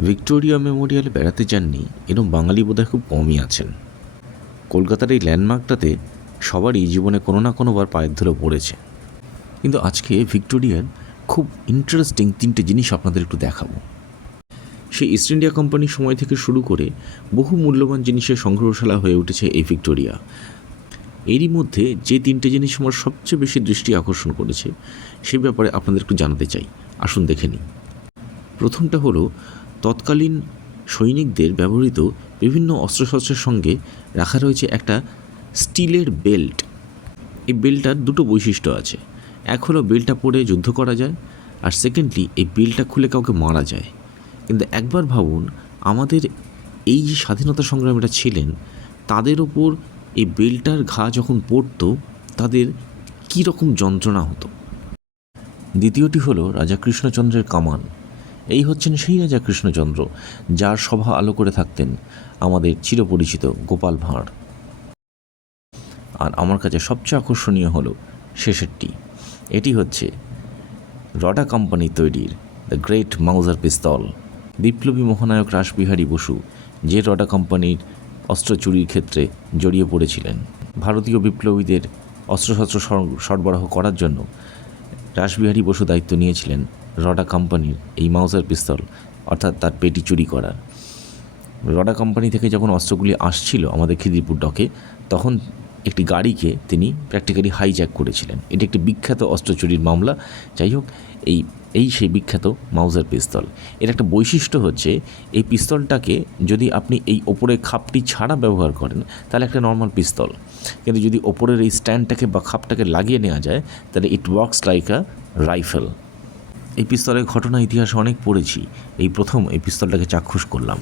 Victoria মেমোরিয়ালে বেড়াতে যাননি, এরম বাঙালি বোধহয় খুব কমই আছেন। কলকাতার এই ল্যান্ডমার্কটাতে সবারই জীবনে কোনো না কোনোবার পায়ের ধুলো পড়েছে। কিন্তু আজকে ভিক্টোরিয়ার খুব ইন্টারেস্টিং তিনটে জিনিস আপনাদের একটু দেখাবো। সেই ইস্ট ইন্ডিয়া কোম্পানির সময় থেকে শুরু করে বহু মূল্যবান জিনিসের সংগ্রহশালা হয়ে উঠেছে এই ভিক্টোরিয়া। এরই মধ্যে যে তিনটে জিনিস আমার সবচেয়ে বেশি দৃষ্টি আকর্ষণ করেছে, সে ব্যাপারে আপনাদের একটু জানাতে চাই। আসুন দেখে নিই। প্রথমটা হলো তৎকালীন সৈনিকদের ব্যবহৃত বিভিন্ন অস্ত্রশস্ত্রের সঙ্গে রাখা রয়েছে একটা স্টিলের বেল্ট। এই বেল্টটার দুটো বৈশিষ্ট্য আছে। এক হলো বেল্টটা পরে যুদ্ধ করা যায়, আর সেকেন্ডলি এই বেল্টটা খুলে কাউকে মারা যায়। কিন্তু একবার ভাবুন, আমাদের এই যে স্বাধীনতা সংগ্রামীরা ছিলেন, তাদের ওপর এই বেল্টার ঘা যখন পড়তো, তাদের কী রকম যন্ত্রণা হতো? দ্বিতীয়টি হলো রাজা কৃষ্ণচন্দ্রের কামান। এই হচ্ছেন সেই রাজা কৃষ্ণচন্দ্র, যার সভা আলো করে থাকতেন আমাদের চিরপরিচিত গোপাল ভাঁড়। আর আমার কাছে সবচেয়ে আকর্ষণীয় হলো শেষেরটি। এটি হচ্ছে রডা কোম্পানি তৈরির দ্য গ্রেট মাউজার পিস্তল। বিপ্লবী মহানায়ক রাসবিহারী বসু যে রডা কোম্পানির অস্ত্র চুরির ক্ষেত্রে জড়িয়ে পড়েছিলেন। ভারতীয় বিপ্লবীদের অস্ত্রশস্ত্র সর- সরবরাহ করার জন্য রাসবিহারী বসু দায়িত্ব নিয়েছিলেন রডা কোম্পানির এই মাউজার পিস্তল অর্থাৎ তার পেটি চুরি করার রডা কোম্পানি থেকে যখন অস্ত্রগুলি আসছিল আমাদের খিদিরপুর ডকে তখন একটি গাড়িকে তিনি প্র্যাকটিক্যালি হাইজ্যাক করেছিলেন। এটি একটি বিখ্যাত অস্ত্র চুরির মামলা। যাই হোক, এই এই সেই বিখ্যাত মাউজার পিস্তল এর একটা বৈশিষ্ট্য হচ্ছে, এই পিস্তলটাকে যদি আপনি এই ওপরের খাপটি ছাড়া ব্যবহার করেন, তাহলে একটা নর্মাল পিস্তল কিন্তু যদি ওপরের এই স্ট্যান্ডটাকে বা খাপটাকে লাগিয়ে নেওয়া যায়, তাহলে it works like a rifle এই পিস্তলের ঘটনা ইতিহাসে অনেক পড়েছি। এই প্রথম এই পিস্তলটাকে চাক্ষুষ করলাম।